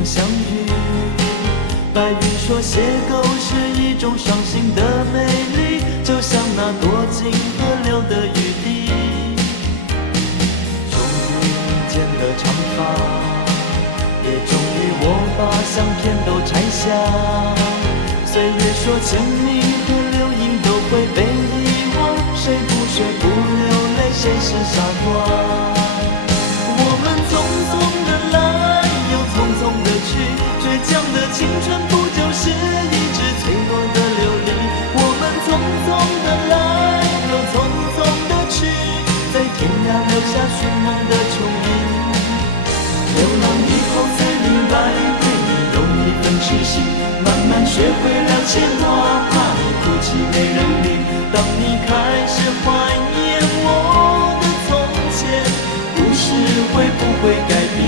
中相遇。白云说邂逅是一种伤心的美丽，就像那躲进河流的雨滴。终于你剪了长发，也终于我把相片都拆下。岁月说签名和留影都会被遗忘，谁不学不流泪，谁是傻瓜？我们匆匆的来，又匆匆的去，倔强的青春不就是一直脆弱的流离？我们匆匆的来，又匆匆的去，在天涯留下寻梦的琼影。流浪以后才明白，对你有一份痴心，慢慢学会了牵挂，怕你哭泣没人理。当你开始怀念我的从前，故事会不会改变？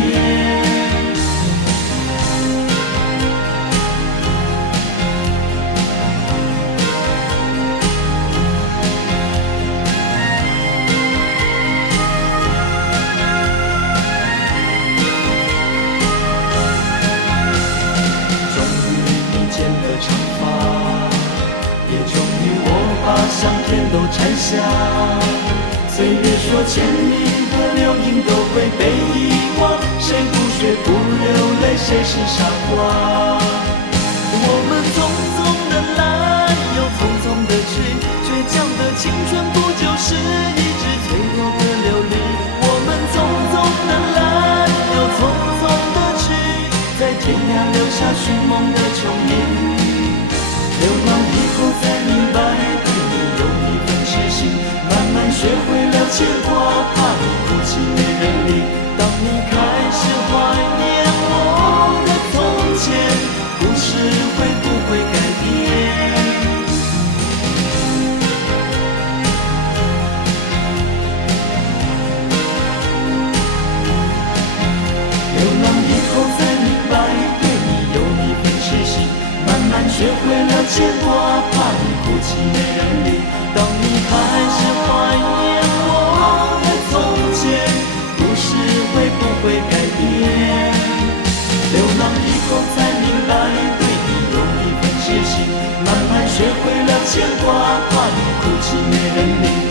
终于你剪了长发，也终于我把相片都拆下。岁月说签名和留影都会被遗忘，谁不学不流泪，谁是傻瓜？我们匆匆的来，又匆匆的去，倔强的青春不就是一直脆弱的流离？我们匆匆的来，又匆匆的去，在天涯留下寻梦的琼影。流浪以后才明白，对你有一份痴心，慢慢学会了牵挂，怕你哭泣没人理。当你开始怀念我的从前，故事会不会改变？流浪以后才明白，对你有一份痴心，慢慢学会了牵挂，怕你哭泣没人理。当你开始怀念我的从前，故事会不会改变？流浪以后才明白，对你有一份痴心，慢慢学会了牵挂，怕你哭泣没人理。